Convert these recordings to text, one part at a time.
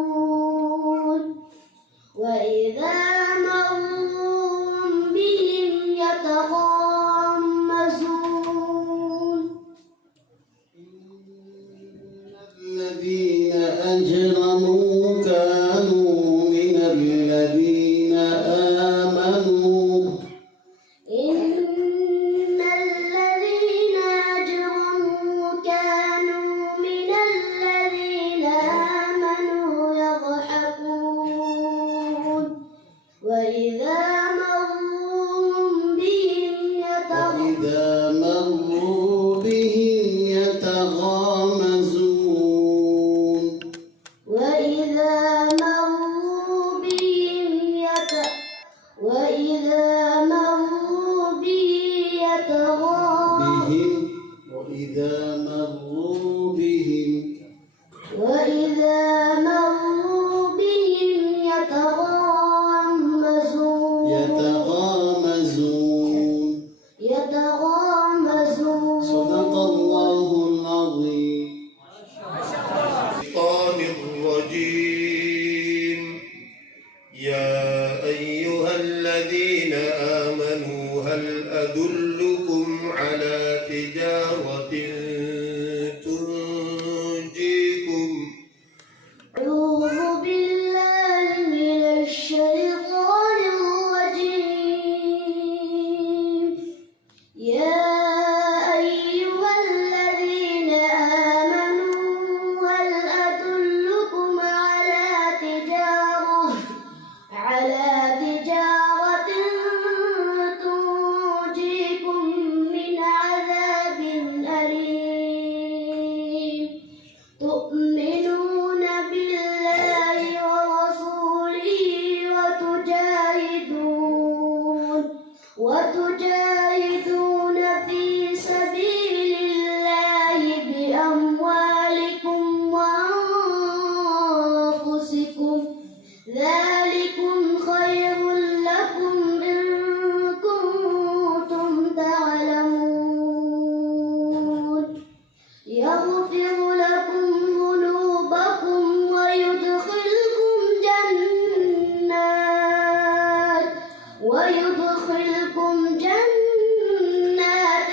يضحكون وإذا مروا بهم يتغامزون الذين أجرموا كانوا من الذين آمنوا إن الذين أجرموا كانوا من الذين آمنوا يضحكون وإذا مروا بهم يتغامزون وإذا مروا بهم يتغامزون صدق الله العظيم. الشيطان الرجيم. يا أيها الذين آمنوا هل أدلكم على تجارة تنجيكم أعوذ بالله من الشيطان الرجيم. يا أيها الذين آمنوا هل أدلكم على تجارة تنجيكم من عذاب أليم تؤمنون بالله ورسوله وتجاهدون في سبيل الله بأموالكم وأنفسكم ذلكم خير لكم إن كنتم تعلمون يغفر لكم ذنوبكم ويدخلكم جنات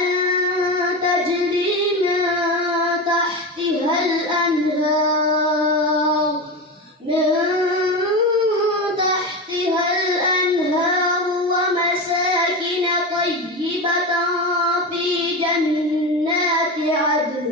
تجري من تحتها الأنهار ومساكن طيبة في جنات عدن